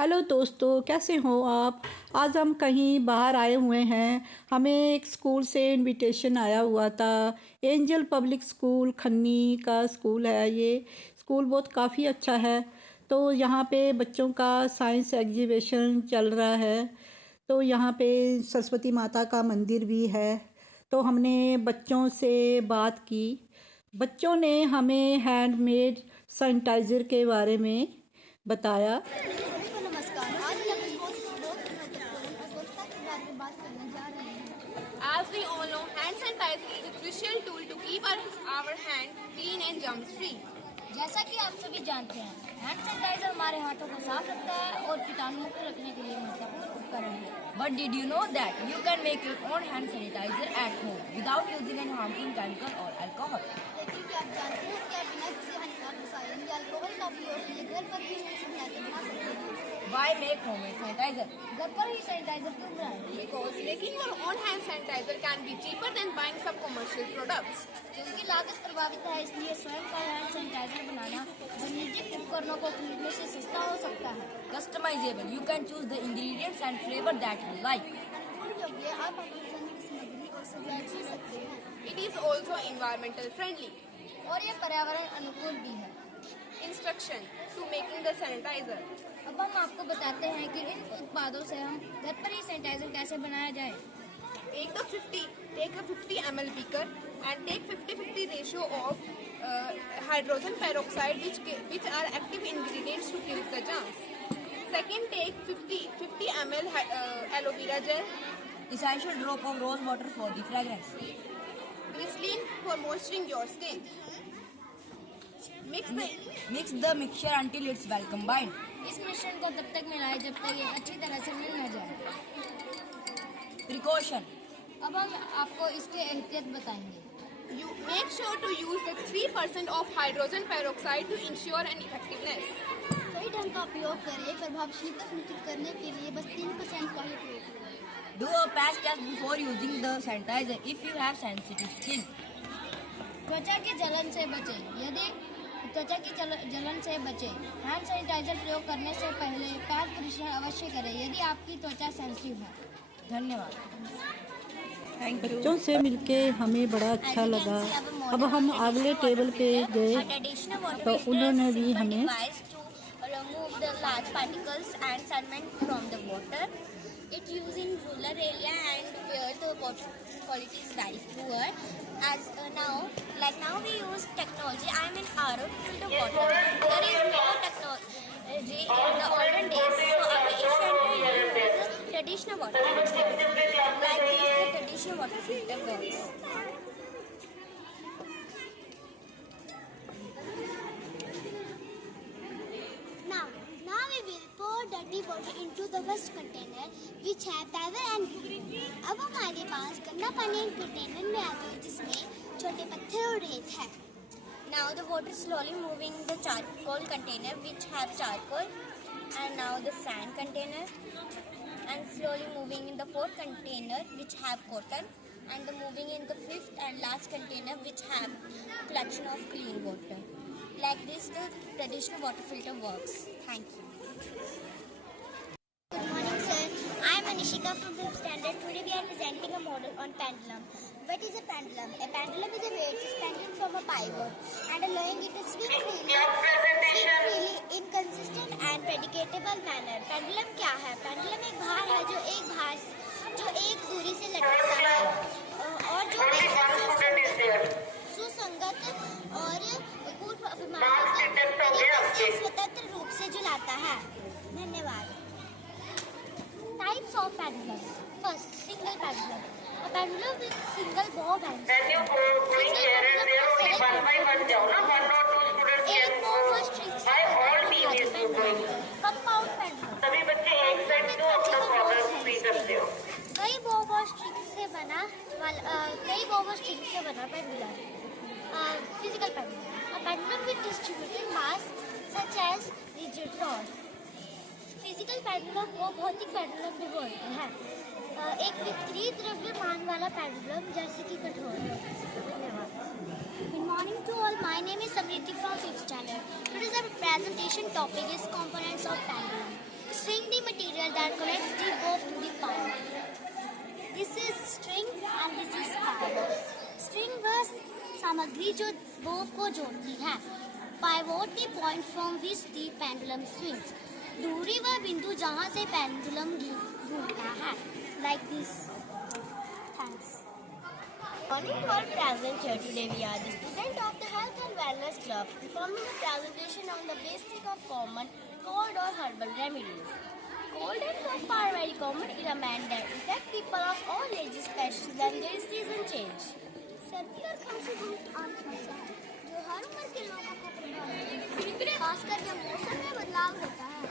Hello दोस्तों, कैसे हो आप। आज हम कहीं बाहर आए हुए हैं। हमें एक स्कूल से इनविटेशन आया हुआ था। एंजल पब्लिक स्कूल खन्नी का स्कूल है ये। स्कूल बहुत काफ़ी अच्छा है। तो यहाँ पे बच्चों का साइंस एग्जीबिशन चल रहा है। तो यहाँ पे सरस्वती माता का मंदिर भी है। तो हमने बच्चों से बात की। बच्चों ने हमें हैंडमेड सैनिटाइज़र के बारे में बताया। सभी को नमस्कार। आज हम एक बहुत महत्वपूर्ण और स्वच्छता के बारे में बात करने जा रहे हैं। As we all know, hand sanitizer is a crucial tool to keep our hand clean and germ-free. जैसा कि आप सभी जानते हैं, हैंड सैनिटाइजर हमारे हाथों को साफ रखता है और कीटाणु मुक्त रखने के लिए महत्वपूर्ण उपकरण है। But did you know that you can make your own hand sanitizer at home without using any harmful chemical or alcohol? लेकिन क्या आप जानते हैं कि आप बिना किसी हानिकारक रसायन या अल्कोहल का उपयोग किए घर पर भी हैंड सैनिटाइजर बना सकते हैं। Why make homemade sanitizer? घर पर ही सैनिटाइजर क्यों बनाएं? Because making your own hand sanitizer can be cheaper than buying some commercial products. क्योंकि लागत प्रभावित है, इसलिए स्वयं का हैंड सैनिटाइजर बनाना वाणिज्यिक उपकरणों को खरीदने से सस्ता हो सकता है। Customizable. You can choose the ingredients and flavor that you like. अनुकूल योग्य आप अपनी पसंद की सामग्री और सजावट कर सकते हैं It is also environmental friendly. और ये पर्यावरण अनुकूल भी है। Instruction to making the sanitizer. अब हम आपको बताते हैं कि इन उत्पादों से हम घर पर ही सैनिटाइजर कैसे बनाया जाए। Take a 50 ml beaker and take 50-50 ratio of hydrogen peroxide which are active ingredients to kill the germs. Second, take 50 ml aloe vera gel, Essential drop of rose water for the fragrance. glycerin for moisturizing your skin. Mix the mixture until it's well combined. इस मिश्रण को तब तक मिलाएं जब तक ये अच्छी तरह से मिल न जाए। Precaution. अब हम आपको इसके एहतियात बताएंगे। You make sure to use the 3% of hydrogen peroxide to ensure an effectiveness. सही ढंग का उपयोग करें। प्रभावशीलता सुनिश्चित करने के लिए बस 3% का ही प्रयोग करें। Do a patch test before using the sanitizer if you have sensitive skin. त्वचा की जलन से बचें। यदि त्वचा की जलन से बचें, हैंड सैनिटाइजर प्रयोग करने से पहले पैर परीक्षण अवश्य करें यदि आपकी त्वचा सेंसिटिव है। धन्यवाद। बच्चों से मिलके हमें बड़ा अच्छा लगा। अब हम अगले टेबल पे गए तो उन्होंने भी हमें remove the large particles and sediment from the water. It used in rural area and where the water quality is very poor. As now we use technology. I am in RO to filter water. There is no technology in the olden days, so our Asian to use traditional water filter. Like this, the traditional water filter works. Now we will pour dirty water into the waste container which have pebble and glue. अब हमारे पास गंदा पानी container में आ गया जिसमें छोटे पत्थर और रेत है। Now the water is slowly moving in the charcoal container which have charcoal, and now the sand container, and slowly moving in the fourth container which have cotton, and the moving in the fifth and last container which have collection of clean water. Like this, the traditional water filter works. Thank you. Good morning, sir. I am Anishika from 5th standard. Today we are presenting a model on pendulum. What is a pendulum? A pendulum is a weight suspended from a pivot and allowing it to swing freely in consistent and predictable manner. Pendulum क्या है? Pendulum एक भार है जो एक दूरी से लटकता है और जो सुसंगत और पूर्व स्वतंत्र रूप से झुलाता है। धन्यवाद। Types of pendulum. First, single pendulum. A pendulum with single bob and एक bob और strings से compound pendulum. कई bob और strings से बना pendulum. Physical pendulum. A pendulum with distributed mass such as rigid rod. Physical pendulum को भौतिक pendulum भी बोलते हैं। एक विपरीत द्रव्यमान वाला पेंडुलम जैसे कि कठोर है। धन्यवाद। Good morning to all. My name is Samriti from 5th standard. Today's our presentation topic is components of pendulum. String that connects the bow to the power. This is string and this is power. String वह सामग्री जो बो को जोड़ती है. Pivot the point from which the pendulum swings. दूरी वह बिंदु जहाँ से पेंडुलम घूमता है. Like this. Thanks. Morning all present here today. We are the student of the Health and Wellness Club performing a presentation on the basic of common cold or herbal remedies. Cold and cough are very common ailments that affect people of all ages, especially when there is season change. सर्दी और खांसी बहुत आम समस्या है जो हर उम्र के लोगों को प्रभावित करती है, खासकर जब मौसम में बदलाव होता है.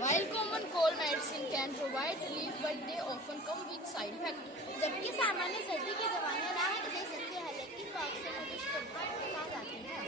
While common cold medicine can provide relief, but they often come with side effects. जबकि सामान्य सर्दी की दवाइयाँ राहत दे सकती है, लेकिन वो अक्सर दुष्प्रभाव के साथ आती है.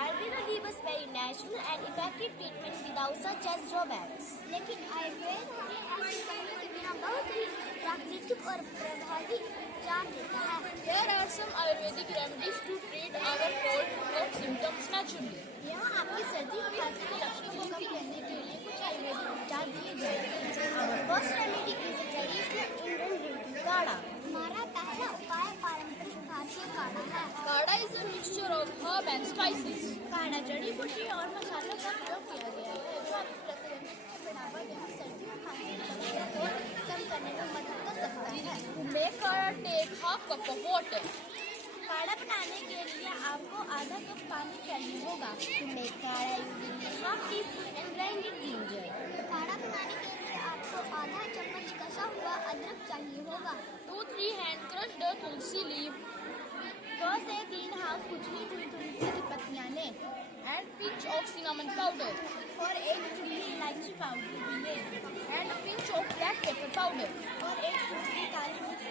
Ayurveda gives us very natural and effective treatments without such as drawbacks. लेकिन आयुर्वेद हमें ऐसी दवाइयों के बिना बहुत ही प्राकृतिक और प्रभावी उपचार देता है. Here are some Ayurvedic remedies to treat our cold cough symptoms naturally. यहाँ आपकी सर्दी और खांसी के लक्षणों को कम करने के लिए कुछ आयुर्वेदिक उपचार दिए गए हैं. Our first remedy is a traditional Indian drinking kadha. हमारा पहला उपाय पारंपरिक भारतीय काढ़ा है. Kadha is a mixture of herb and spices. काढ़ा जड़ी बूटी और मसालों का प्रयोग किया गया है जो आपकी प्रतिरक्षा को बढ़ावा देकर सर्दी और खांसी के लक्षणों को कम करने में मदद कर सकता है. To make kadha, take half cup of water. काढ़ा बनाने के लिए आपको आधा कप पानी चाहिए होगा. To make kadha, you will need half teaspoon and grinded ginger. काढ़ा बनाने के लिए आपको आधा चम्मच कसा हुआ अदरक चाहिए होगा. 2-3 hand crushed tulsi leaf 2 से 3 हाथ कुचली हुई तुलसी की पत्तियां लें and pinch of cinnamon powder और एक चुटकी इलायची पाउडर भी लें and a pinch of black pepper powder. और एक चुटकी काली मिर्च